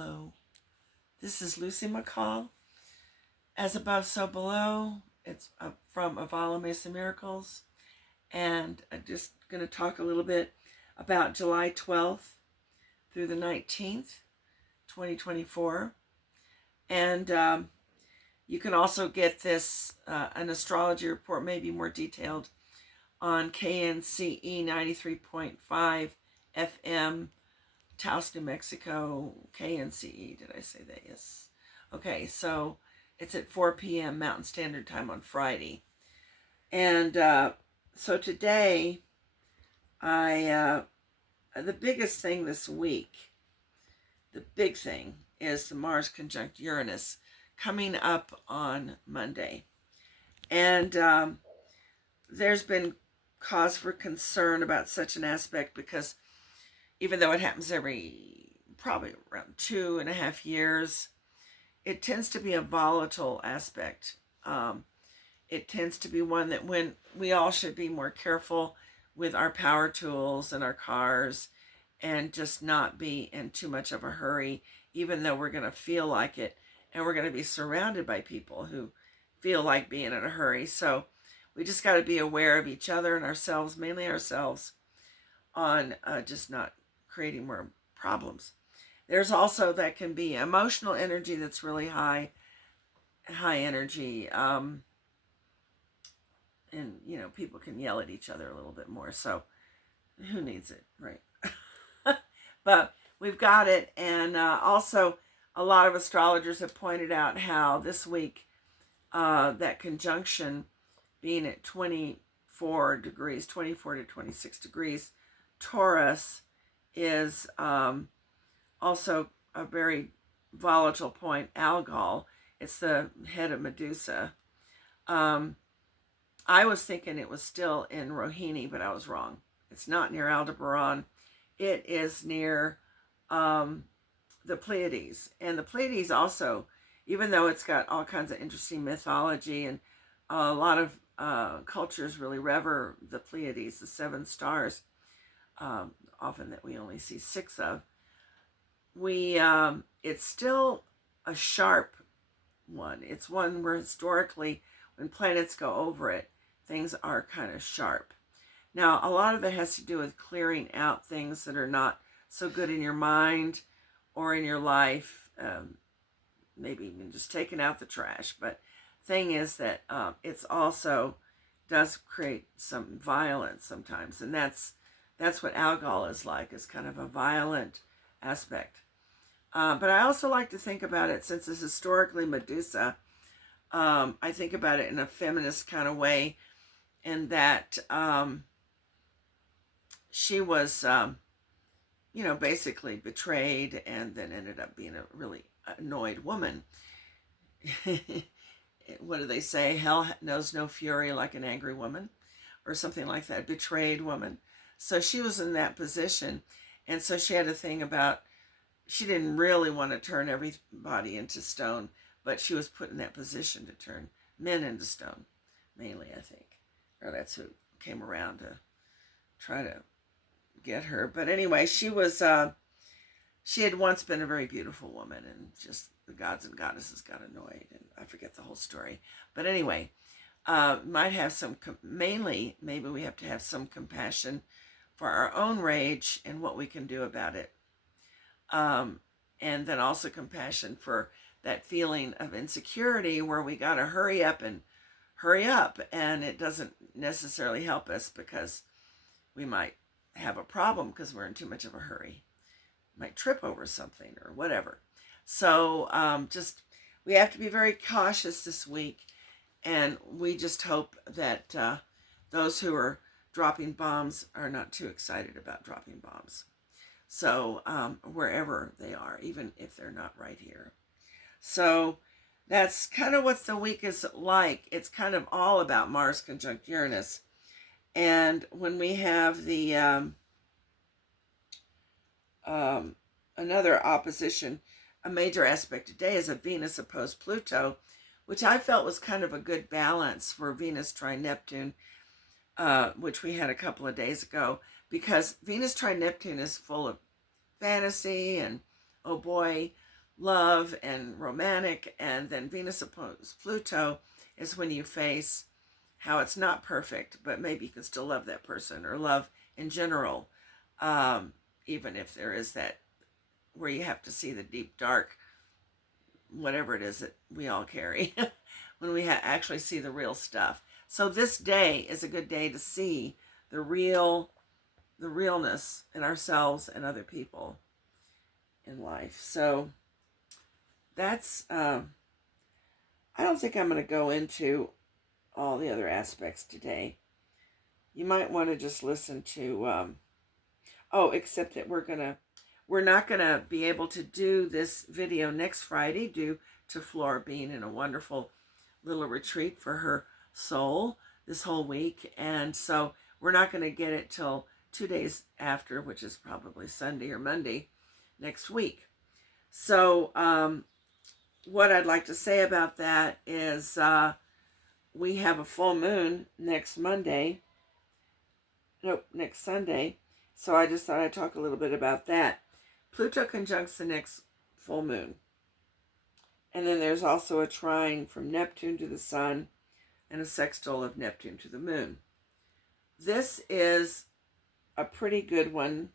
Hello, this is Lucy McCall. As above, so below. It's from Avala Mesa Miracles. And I'm just going to talk a little bit about July 12th through the 19th, 2024. And you can also get this, an astrology report, maybe more detailed, on KNCE 93.5 FM, Taos, New Mexico, KNCE. Did I say that? Yes. Okay, so it's at 4 p.m. Mountain Standard Time on Friday. And so today, the biggest thing this week, the big thing is the Mars conjunct Uranus coming up on Monday. And there's been cause for concern about such an aspect because even though it happens every probably around 2.5 years, it tends to be a volatile aspect. It tends to be one that when we all should be more careful with our power tools and our cars and just not be in too much of a hurry, even though we're going to feel like it and we're going to be surrounded by people who feel like being in a hurry. So we just got to be aware of each other and ourselves, mainly ourselves, on just not creating more problems. There's also that can be emotional energy that's really high energy, and people can yell at each other a little bit more. So who needs it, right? But we've got it, and also a lot of astrologers have pointed out how this week that conjunction being at 24 degrees, 24 to 26 degrees, Taurus is also a very volatile point. Algol, it's the head of Medusa. I was thinking it was still in Rohini, but I was wrong. It's not near Aldebaran. It is near the Pleiades. And the Pleiades also, even though it's got all kinds of interesting mythology and a lot of cultures really revere the Pleiades, the 7 stars, often that we only see 6 of. It's still a sharp one. It's one where historically, when planets go over it, things are kind of sharp. Now, a lot of it has to do with clearing out things that are not so good in your mind or in your life. Maybe even just taking out the trash. But thing is that it's also does create some violence sometimes, and that's what Algol is like. It's kind of a violent aspect. But I also like to think about it, since it's historically Medusa, I think about it in a feminist kind of way, in that she was, basically betrayed and then ended up being a really annoyed woman. What do they say? Hell knows no fury like an angry woman, or something like that, betrayed woman. So she was in that position. And so she had a thing about, she didn't really want to turn everybody into stone, but she was put in that position to turn men into stone, mainly, I think. Or that's who came around to try to get her. But anyway, she had once been a very beautiful woman, and just the gods and goddesses got annoyed, and I forget the whole story. But anyway, might have some, mainly, maybe we have to have some compassion for our own rage and what we can do about it. And then also compassion for that feeling of insecurity where we got to hurry up, and it doesn't necessarily help us, because we might have a problem because we're in too much of a hurry. Might trip over something or whatever. So we have to be very cautious this week, and we just hope that those who are dropping bombs are not too excited about dropping bombs. So wherever they are, even if they're not right here. So that's kind of what the week is like. It's kind of all about Mars conjunct Uranus. And when we have the another opposition, a major aspect today is a Venus opposed Pluto, which I felt was kind of a good balance for Venus trine Neptune, which we had a couple of days ago, because Venus trine Neptune is full of fantasy and, oh boy, love and romantic, and then Venus opposed Pluto is when you face how it's not perfect, but maybe you can still love that person or love in general, even if there is that where you have to see the deep dark, whatever it is that we all carry, when we actually see the real stuff. So this day is a good day to see the realness in ourselves and other people in life. So that's I don't think I'm going to go into all the other aspects today. You might want to just listen to except that we're not gonna be able to do this video next Friday due to Flora being in a wonderful little retreat for her soul this whole week, and so we're not going to get it till 2 days after, which is probably Sunday or Monday next week. So what I'd like to say about that is we have a full moon next Sunday. So I just thought I'd talk a little bit about that. Pluto conjuncts the next full moon. And then there's also a trine from Neptune to the sun and a sextile of Neptune to the moon. This is a pretty good one,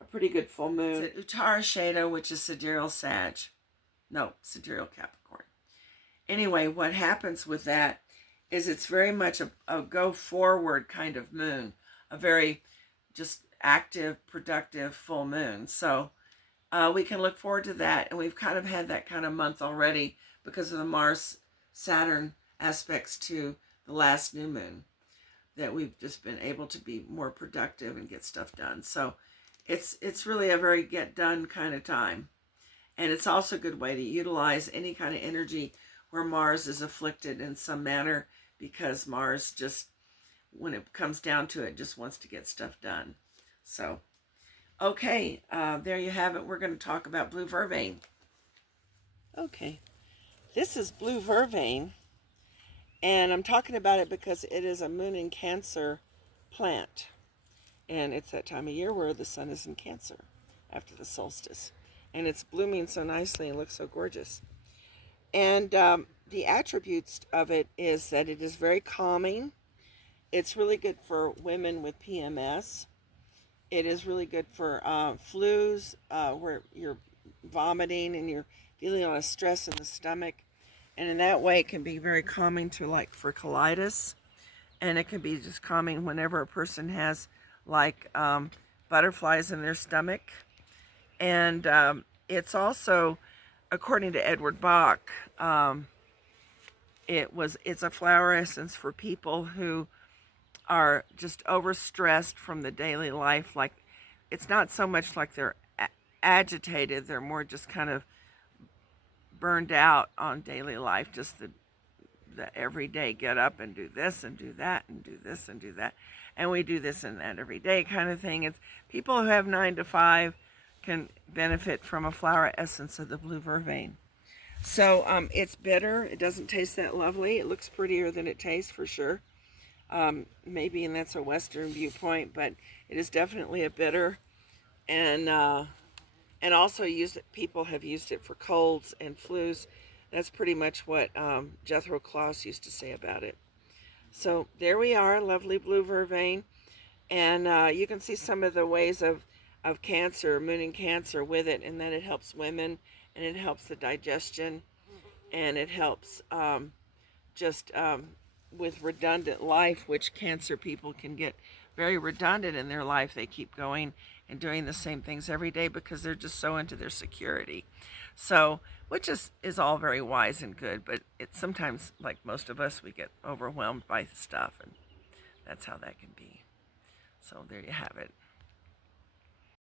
a pretty good full moon. It's Uttara Shada, which is sidereal Capricorn. Anyway, what happens with that is it's very much a go forward kind of moon, a very just active, productive full moon. So we can look forward to that. And we've kind of had that kind of month already because of the Mars-Saturn aspects to the last new moon, that we've just been able to be more productive and get stuff done. So it's really a very get done kind of time. And it's also a good way to utilize any kind of energy where Mars is afflicted in some manner, because Mars just, when it comes down to it, just wants to get stuff done. So, okay, there you have it. We're going to talk about blue vervain. Okay, this is blue vervain, and I'm talking about it because it is a moon in Cancer plant. And it's that time of year where the sun is in Cancer after the solstice. And it's blooming so nicely and looks so gorgeous. And the attributes of it is that it is very calming. It's really good for women with PMS. It is really good for flus, where you're vomiting and you're feeling a lot of stress in the stomach. And in that way, it can be very calming to, like, for colitis. And it can be just calming whenever a person has, like, butterflies in their stomach. And it's also, according to Edward Bach, it's a flower essence for people who are just overstressed from the daily life. Like, it's not so much like they're agitated, they're more just kind of burned out on daily life, just the everyday get up and do this and do that and do this and do that, and we do this and that every day kind of thing. It's people who have 9 to 5 can benefit from a flower essence of the blue vervain. So it's bitter. It doesn't taste that lovely. It looks prettier than it tastes, for sure. Maybe, and that's a Western viewpoint, but it is definitely a bitter. And also people have used it for colds and flus. That's pretty much what Jethro Kloss used to say about it. So there we are, lovely blue vervain. And you can see some of the ways of Cancer, moon in Cancer with it, and then it helps women, and it helps the digestion, and it helps with redundant life, which Cancer people can get very redundant in their life. They keep going and doing the same things every day because they're just so into their security. So, which is all very wise and good, but it's sometimes, like most of us, we get overwhelmed by stuff, and that's how that can be. So there you have it.